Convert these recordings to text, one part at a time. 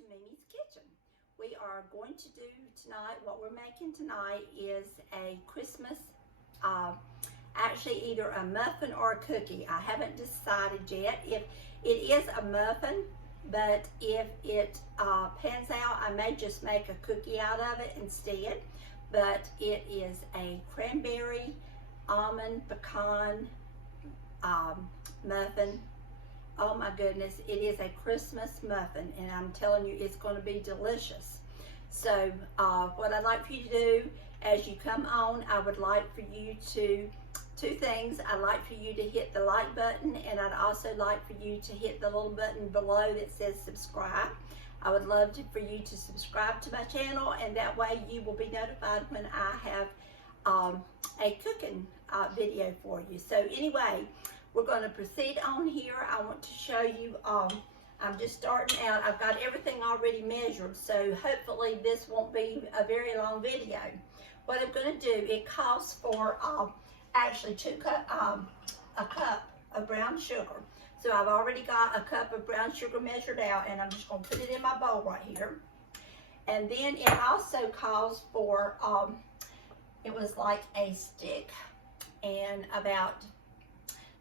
to Mimi's Kitchen. We are going to do tonight, what we're making tonight is a Christmas, actually either a muffin or a cookie. I haven't decided yet. If it is a muffin, but if it pans out, I may just make a cookie out of it instead. But it is a cranberry, almond, pecan muffin. Oh my goodness, it is a Christmas muffin, and I'm telling you, it's going to be delicious. So what I'd like for you to do as you come on, I would like for you to, two things. I'd like for you to hit the like button, and I'd also like for you to hit the little button below that says subscribe. I would love for you to subscribe to my channel, and that way you will be notified when I have a cooking video for you. So anyway, we're going to proceed on here. I want to show you, I'm just starting out. I've got everything already measured, so hopefully this won't be a very long video. What I'm going to do, it calls for actually a cup of brown sugar. So I've already got a cup of brown sugar measured out, and I'm just going to put it in my bowl right here. And then it also calls for, it was like a stick and about,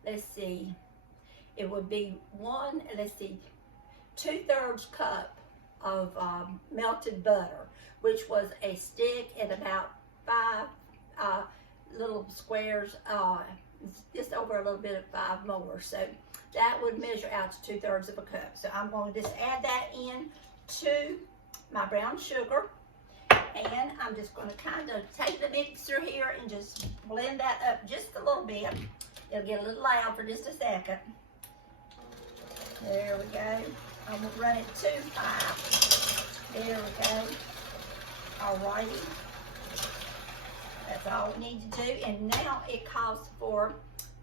let's see, it would be 2/3 cup of melted butter, which was a stick and about 5 little squares, just over a little bit of 5 more. So that would measure out to 2/3 of a cup. So I'm going to just add that in to my brown sugar. And I'm just going to kind of take the mixer here and just blend that up just a little bit. It'll get a little loud for just a second. There we go. I'm going to run it to 5. There we go. Alrighty. That's all we need to do. And now it calls for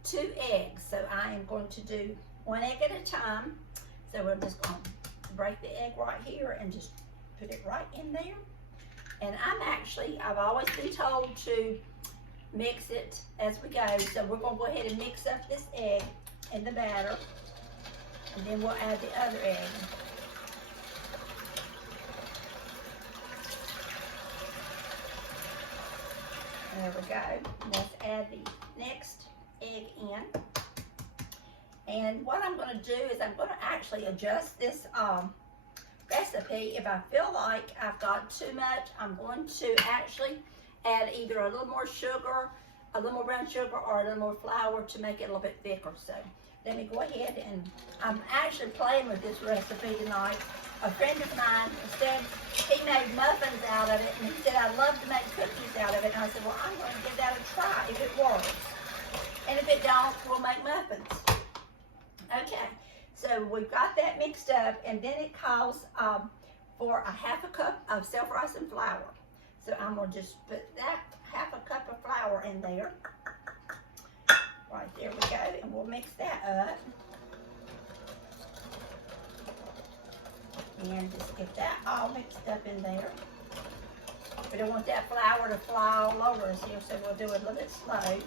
2 eggs. So I am going to do 1 egg at a time. So we're just going to break the egg right here and just put it right in there. And I've always been told to mix it as we go. So we're going to go ahead and mix up this egg in the batter. And then we'll add the other egg. There we go. Let's add the next egg in. And what I'm going to do is I'm going to actually adjust this recipe. If I feel like I've got too much, I'm going to actually add either a little more sugar, a little more brown sugar, or a little more flour to make it a little bit thicker. So let me go ahead, and I'm actually playing with this recipe tonight. A friend of mine said he made muffins out of it, and he said, I'd love to make cookies out of it. And I said, well, I'm going to give that a try if it works. And if it don't, we'll make muffins. Okay, so we've got that mixed up, and then it calls for a 1/2 cup of self-rising flour. So I'm going to just put that 1/2 cup of flour in there. Right, there we go, and we'll mix that up. And just get that all mixed up in there. We don't want that flour to fly all over us here, so we'll do it a little bit slow.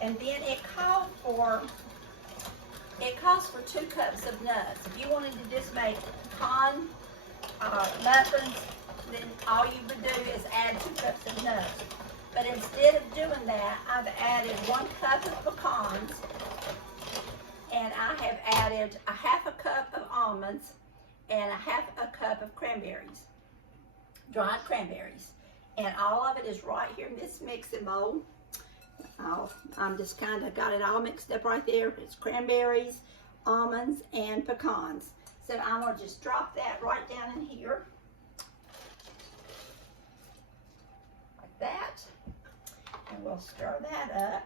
And then it calls for 2 cups of nuts. If you wanted to just make pecan muffins, then all you would do is add 2 cups of nuts. But instead of doing that, I've added 1 cup of pecans, and I have added a 1/2 cup of almonds and a 1/2 cup of cranberries, dried cranberries. And all of it is right here in this mixing bowl. I'm just kind of got it all mixed up right there. It's cranberries, almonds, and pecans. So I'm going to just drop that right down in here. Like that. And we'll stir that up.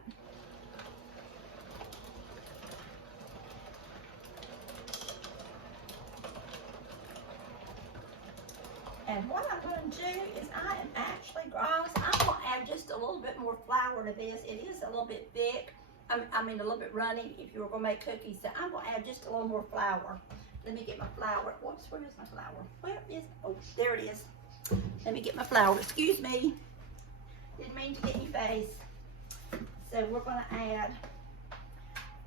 And what I'm going to do is I am actually, guys, I'm going to add just a little bit more flour to this. It is a little bit thick. I mean a little bit runny if you were going to make cookies. So I'm going to add just a little more flour. Let me get my flour. Whoops, where is my flour? Where is, oh, there it is. Let me get my flour. Excuse me. Didn't mean to get your face. So we're going to add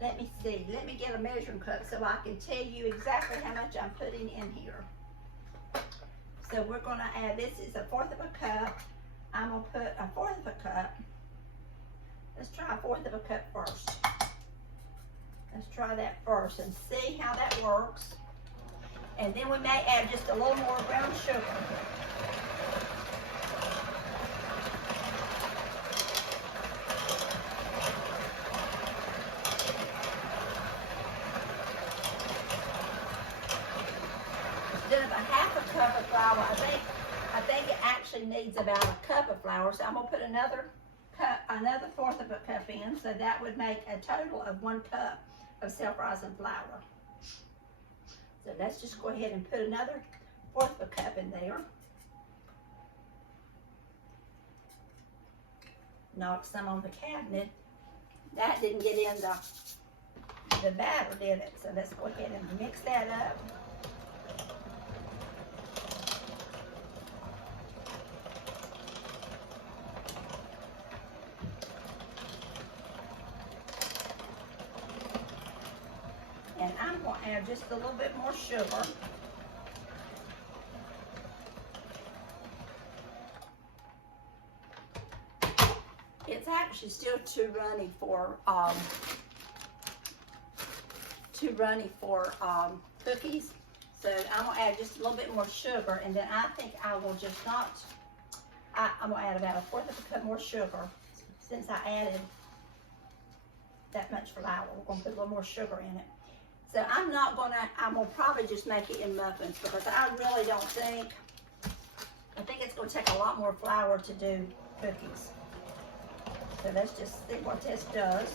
let me see. Let me get a measuring cup so I can tell you exactly how much I'm putting in here. So we're going to add, this is 1/4 of a cup. I'm going to put 1/4 of a cup. Let's try 1/4 of a cup first. Let's try that first and see how that works. And then we may add just a little more brown sugar. Instead of 1/2 cup of flour, I think it actually needs about 1 cup of flour. So I'm gonna put another 1/4 of a cup in. So that would make a total of 1 cup of self-rising flour. So let's just go ahead and put another 1/4 of a cup in there. Knock some on the cabinet. That didn't get in the batter, did it? So let's go ahead and mix that up. And I'm going to add just a little bit more sugar. It's actually still too runny for cookies. So I'm going to add just a little bit more sugar, and then I think I will just I'm going to add about 1/4 of a cup more sugar since I added that much flour. We're going to put a little more sugar in it. So I'm going to probably just make it in muffins because I really don't think, I think it's going to take a lot more flour to do cookies. So let's just see what this does.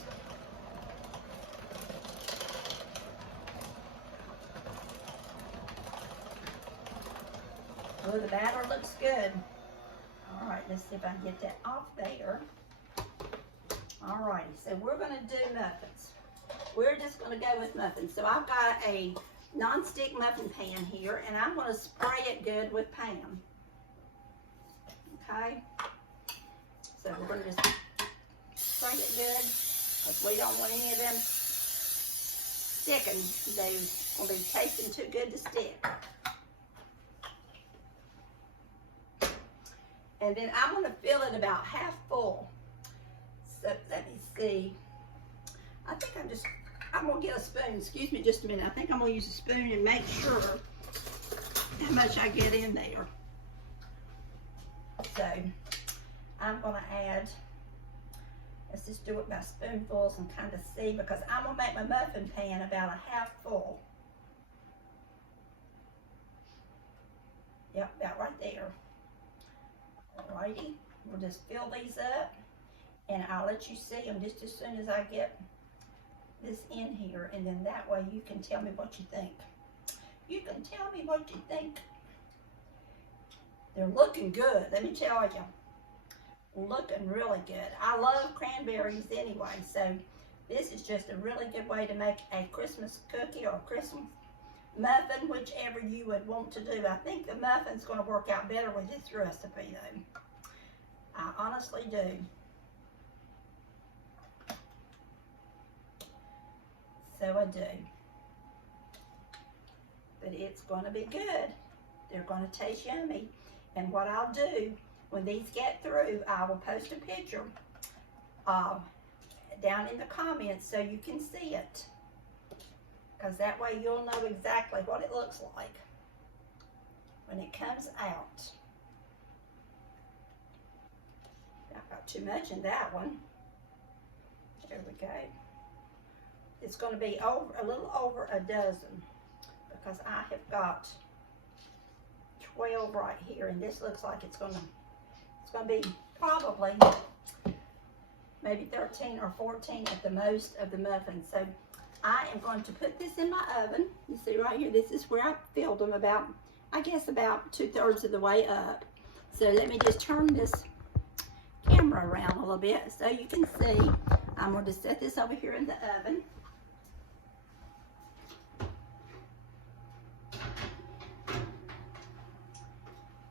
Oh, the batter looks good. All right, let's see if I can get that off there. All righty, so we're going to do muffins. We're just going to go with muffins. So I've got a non-stick muffin pan here, and I'm going to spray it good with Pam. Okay? So we're going to just spray it good because we don't want any of them sticking. They're going to be tasting too good to stick. And then I'm going to fill it about half full. So let me see. I think I'm going to get a spoon. Excuse me just a minute. I think I'm going to use a spoon and make sure how much I get in there. So I'm going to add, let's just do it by spoonfuls and kind of see, because I'm going to make my muffin pan about 1/2 full. Yep, about right there. Alrighty, we'll just fill these up, and I'll let you see them just as soon as I get this in here, and then that way you can tell me what you think. You can tell me what you think. They're looking good, let me tell you. Looking really good. I love cranberries anyway, so this is just a really good way to make a Christmas cookie or a Christmas muffin, whichever you would want to do. I think the muffin's going to work out better with this recipe though. I honestly do. So I do. But it's going to be good. They're going to taste yummy. And what I'll do, when these get through, I will post a picture down in the comments so you can see it. Because that way you'll know exactly what it looks like when it comes out. I've got too much in that one. There we go. It's going to be a little over a dozen because I have got 12 right here, and this looks like it's going to be probably maybe 13 or 14 at the most of the muffins. So I am going to put this in my oven. You see right here, this is where I filled them about, I guess about 2/3 of the way up. So let me just turn this camera around a little bit so you can see. I'm going to set this over here in the oven.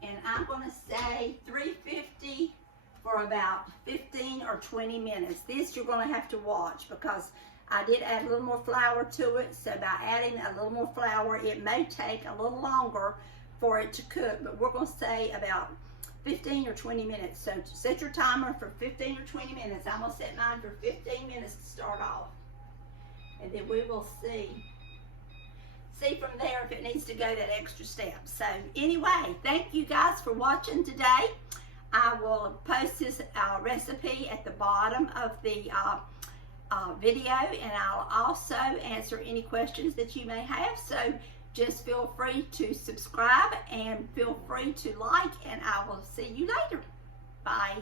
And I'm going to say 350 for about 15 or 20 minutes. This you're going to have to watch because I did add a little more flour to it, so by adding a little more flour, it may take a little longer for it to cook, but we're going to say about 15 or 20 minutes. So set your timer for 15 or 20 minutes. I'm going to set mine for 15 minutes to start off. And then we will see from there if it needs to go that extra step. So anyway, thank you guys for watching today. I will post this recipe at the bottom of the video, and I'll also answer any questions that you may have. So just feel free to subscribe and feel free to like, and I will see you later. Bye.